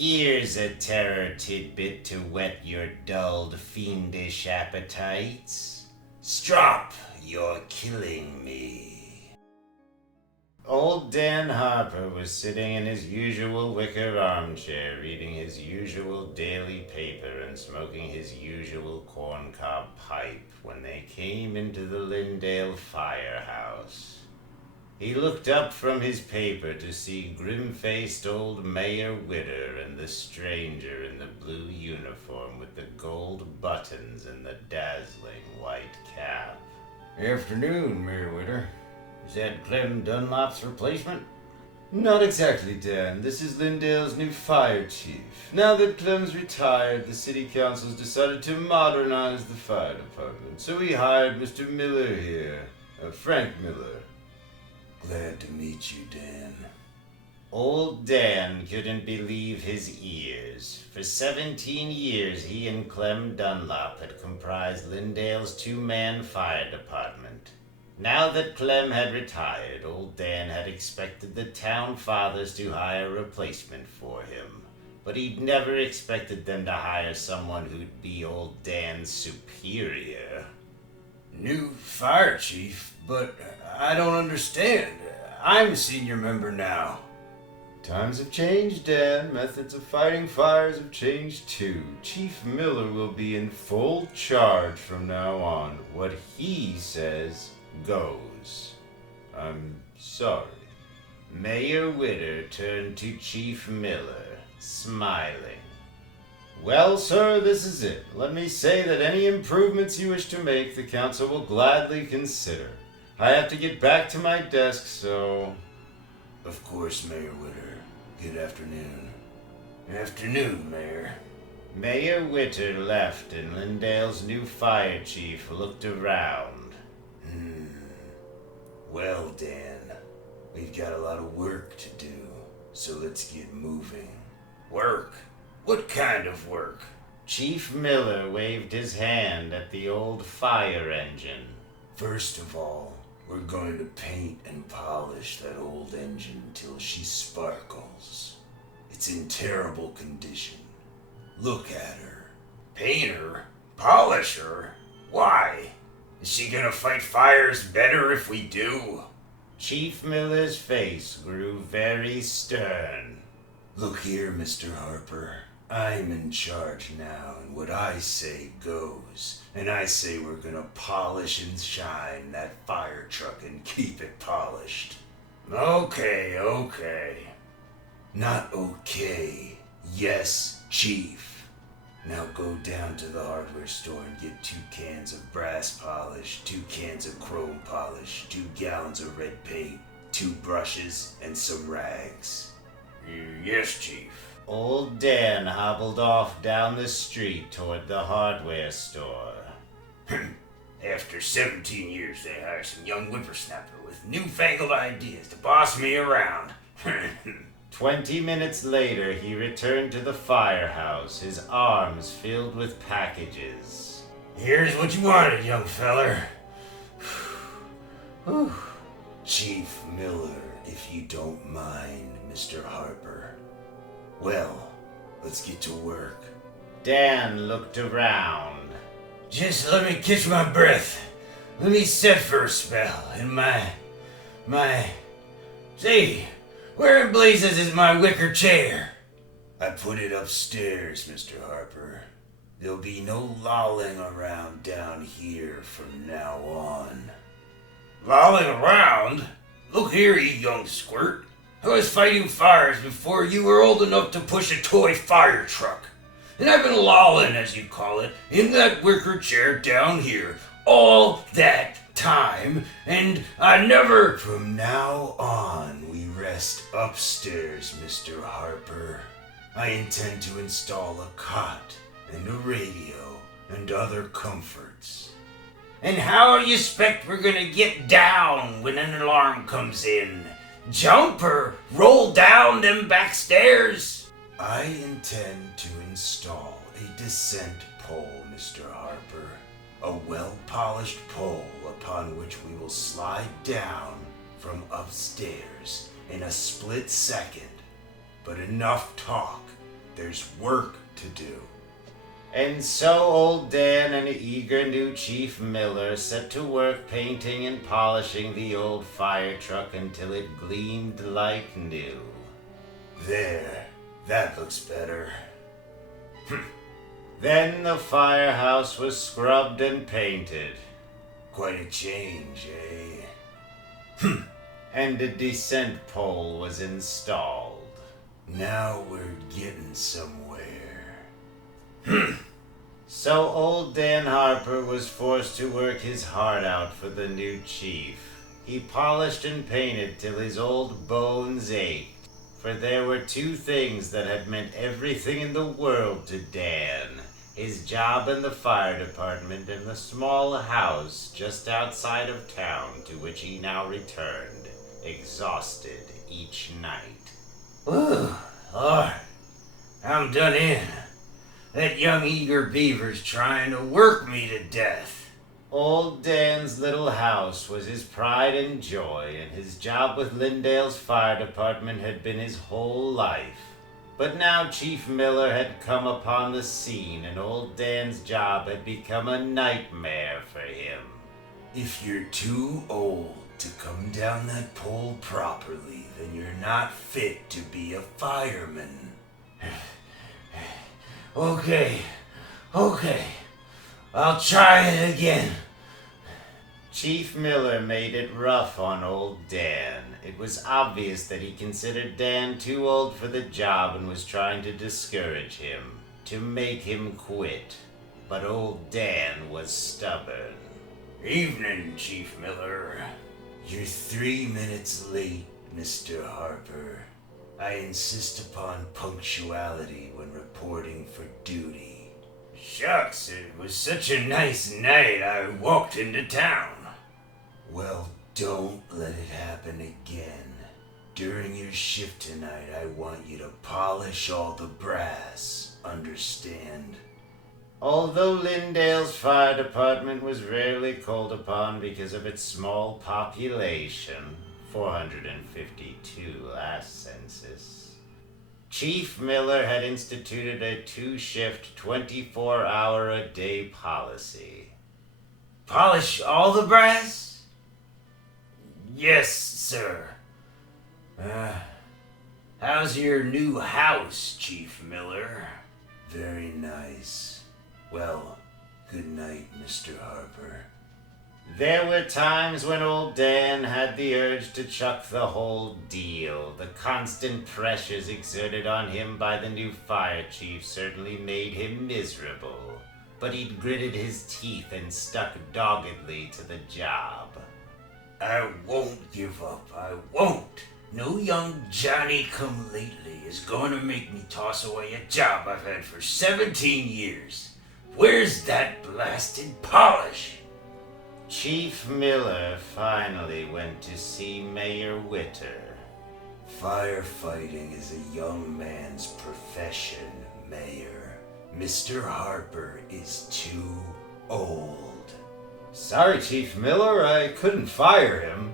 Here's a terror tidbit to whet your dulled, fiendish appetites. Strop, you're killing me. Old Dan Harper was sitting in his usual wicker armchair, reading his usual daily paper and smoking his usual corncob pipe when they came into the Lindale firehouse. He looked up from his paper to see grim-faced old Mayor Witter and the stranger in the blue uniform with the gold buttons and the dazzling white cap. Afternoon, Mayor Witter. Is that Clem Dunlop's replacement? Not exactly, Dan. This is Lindale's new fire chief. Now that Clem's retired, the city council's decided to modernize the fire department, so we hired Mr. Miller here. Frank Miller. Glad to meet you, Dan. Old Dan couldn't believe his ears. For 17 years, he and Clem Dunlop had comprised Lindale's two-man fire department. Now that Clem had retired, old Dan had expected the town fathers to hire a replacement for him. But he'd never expected them to hire someone who'd be old Dan's superior. New fire chief? But I don't understand. I'm a senior member now. Times have changed, Dan. Methods of fighting fires have changed too. Chief Miller will be in full charge from now on. What he says goes. I'm sorry. Mayor Witter turned to Chief Miller, smiling. Well, sir, this is it. Let me say that any improvements you wish to make, the council will gladly consider. I have to get back to my desk, so... Of course, Mayor Witter. Good afternoon. Afternoon, Mayor. Mayor Witter left, and Lindale's new fire chief looked around. Well, Dan, we've got a lot of work to do, so let's get moving. Work? What kind of work? Chief Miller waved his hand at the old fire engine. First of all, we're going to paint and polish that old engine till she sparkles. It's in terrible condition. Look at her. Paint her? Polish her? Why? Is she gonna fight fires better if we do? Chief Miller's face grew very stern. Look here, Mr. Harper. I'm in charge now, and what I say goes. And I say we're gonna polish and shine that fire truck and keep it polished. Okay. Not okay. Yes, Chief. Now go down to the hardware store and get 2 cans of brass polish, 2 cans of chrome polish, 2 gallons of red paint, 2 brushes, and some rags. Yes, Chief. Old Dan hobbled off down the street toward the hardware store. After 17 years, they hire some young whippersnapper with newfangled ideas to boss me around. 20 minutes later, he returned to the firehouse, his arms filled with packages. Here's what you wanted, young feller. Chief Miller, if you don't mind, Mr. Harper. Well, let's get to work. Dan looked around. Just let me catch my breath. Let me sit for a spell in my... Say, where in blazes is my wicker chair? I put it upstairs, Mr. Harper. There'll be no lolling around down here from now on. Lolling around? Look here, you young squirt. I was fighting fires before you were old enough to push a toy fire truck. And I've been lolling, as you call it, in that wicker chair down here all that time, and I never... From now on, we rest upstairs, Mr. Harper. I intend to install a cot and a radio and other comforts. And how you expect we're gonna get down when an alarm comes in? Jump or roll down them back stairs? I intend to install a descent pole, Mr. Harper. A well-polished pole upon which we will slide down from upstairs in a split second. But enough talk. There's work to do. And so old Dan and eager new Chief Miller set to work painting and polishing the old fire truck until it gleamed like new. There, that looks better. Then the firehouse was scrubbed and painted. Quite a change, eh? And a descent pole was installed. Now we're getting somewhere. So old Dan Harper was forced to work his heart out for the new chief. He polished and painted till his old bones ached, for there were two things that had meant everything in the world to Dan: his job in the fire department and the small house just outside of town to which he now returned, exhausted each night. Ooh, Lord, I'm done in. That young eager beaver's trying to work me to death. Old Dan's little house was his pride and joy, and his job with Lindale's fire department had been his whole life. But now Chief Miller had come upon the scene, and old Dan's job had become a nightmare for him. If you're too old to come down that pole properly, then you're not fit to be a fireman. Okay. I'll try it again. Chief Miller made it rough on old Dan. It was obvious that he considered Dan too old for the job and was trying to discourage him, to make him quit. But old Dan was stubborn. Evening, Chief Miller. You're 3 minutes late, Mr. Harper. I insist upon punctuality when reporting for duty. Shucks, it was such a nice night I walked into town. Well, don't let it happen again. During your shift tonight, I want you to polish all the brass. Understand? Although Lindale's fire department was rarely called upon because of its small population, 452 last census, Chief Miller had instituted a 2-shift, 24-hour-a-day policy. Polish all the brass? Yes, sir. How's your new house, Chief Miller? Very nice. Well, good night, Mr. Harper. There were times when old Dan had the urge to chuck the whole deal. The constant pressures exerted on him by the new fire chief certainly made him miserable, but he'd gritted his teeth and stuck doggedly to the job. I won't give up, I won't. No young Johnny-come-lately is going to make me toss away a job I've had for 17 years. Where's that blasted polish? Chief Miller finally went to see Mayor Witter. Firefighting is a young man's profession, Mayor. Mr. Harper is too old. Sorry, Chief Miller, I couldn't fire him.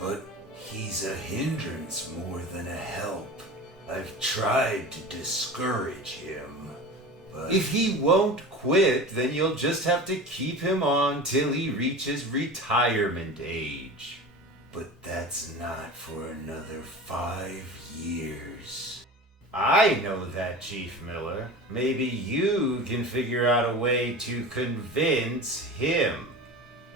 But he's a hindrance more than a help. I've tried to discourage him, but... If he won't quit, then you'll just have to keep him on till he reaches retirement age. But that's not for another 5 years. I know that, Chief Miller. Maybe you can figure out a way to convince him.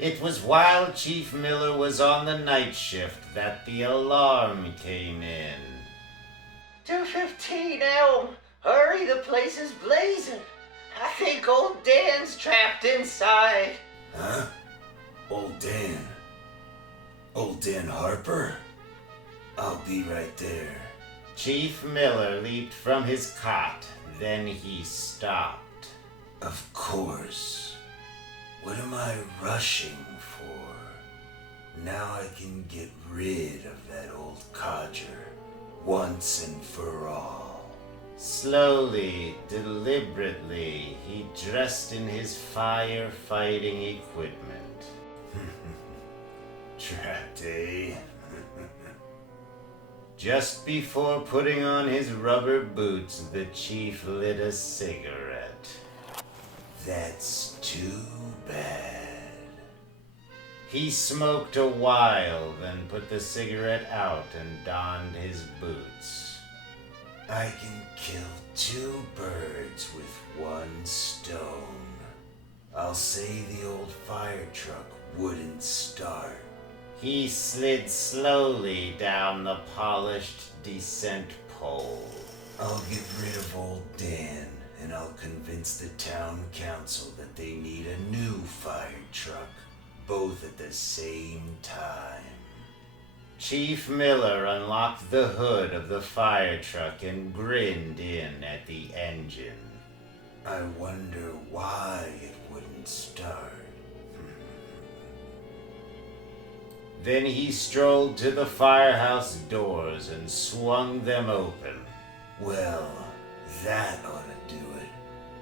It was while Chief Miller was on the night shift that the alarm came in. 2:15, Elm. Hurry, the place is blazing. I think old Dan's trapped inside. Huh? Old Dan? Old Dan Harper? I'll be right there. Chief Miller leaped from his cot, then he stopped. Of course. What am I rushing for? Now I can get rid of that old codger, once and for all. Slowly, deliberately, he dressed in his firefighting equipment. Trapped, eh? Just before putting on his rubber boots, the chief lit a cigarette. That's too bad. He smoked a while, then put the cigarette out and donned his boots. I can kill 2 birds with 1 stone. I'll say the old fire truck wouldn't start. He slid slowly down the polished descent pole. I'll get rid of old Dan, and I'll convince the town council that they need a new fire truck, both at the same time. Chief Miller unlocked the hood of the fire truck and grinned in at the engine. I wonder why it wouldn't start. Then he strolled to the firehouse doors and swung them open. Well, that ought to do it.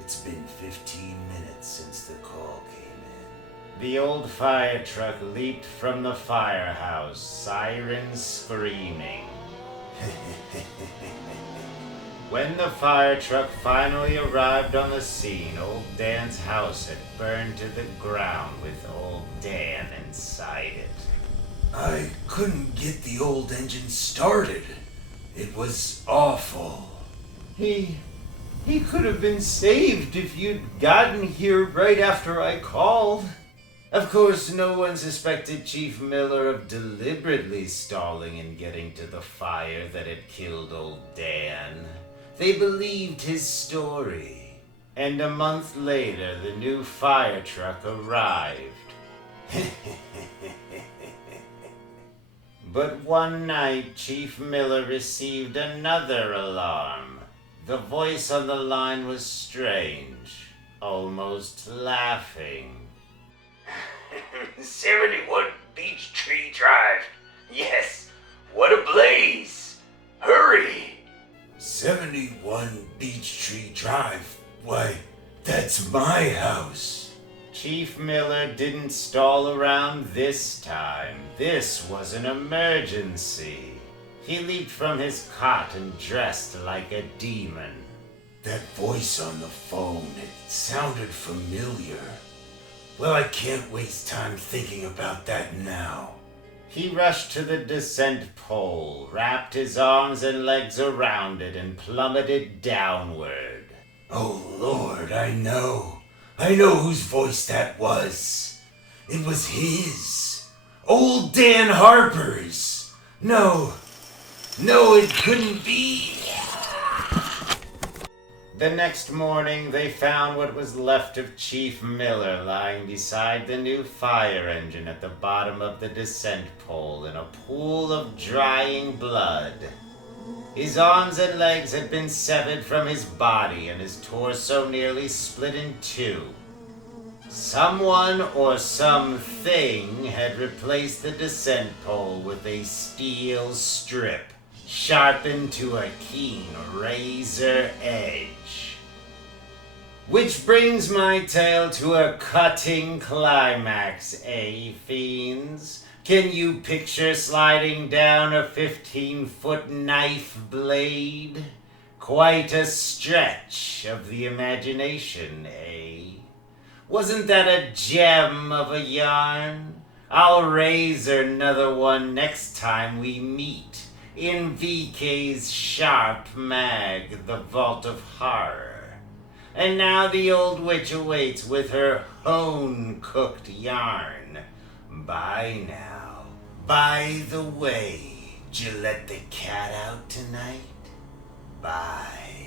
It's been 15 minutes since the call came in. The old fire truck leaped from the firehouse, sirens screaming. When the fire truck finally arrived on the scene, old Dan's house had burned to the ground with old Dan inside it. I couldn't get the old engine started. It was awful. He could have been saved if you'd gotten here right after I called. Of course, no one suspected Chief Miller of deliberately stalling in getting to the fire that had killed old Dan. They believed his story. And a month later, the new fire truck arrived. But one night, Chief Miller received another alarm. The voice on the line was strange, almost laughing. 71 Beech Tree Drive. Yes, what a blaze! Hurry! 71 Beech Tree Drive. Why, that's my house. Chief Miller didn't stall around this time. This was an emergency. He leaped from his cot and dressed like a demon. That voice on the phone, it sounded familiar. Well, I can't waste time thinking about that now. He rushed to the descent pole, wrapped his arms and legs around it, and plummeted downward. Oh, Lord, I know. I know whose voice that was. It was his. Old Dan Harper's. No, it couldn't be. The next morning, they found what was left of Chief Miller lying beside the new fire engine at the bottom of the descent pole in a pool of drying blood. His arms and legs had been severed from his body and his torso nearly split in 2. Someone or something had replaced the descent pole with a steel strip, sharpened to a keen razor edge. Which brings my tale to a cutting climax, fiends? Can you picture sliding down a 15-foot knife blade? Quite a stretch of the imagination, Wasn't that a gem of a yarn? I'll razor another one next time we meet in VK's sharp mag, The Vault of Horror. And now the old witch awaits with her hone-cooked yarn. Bye now. By the way, did you let the cat out tonight? Bye.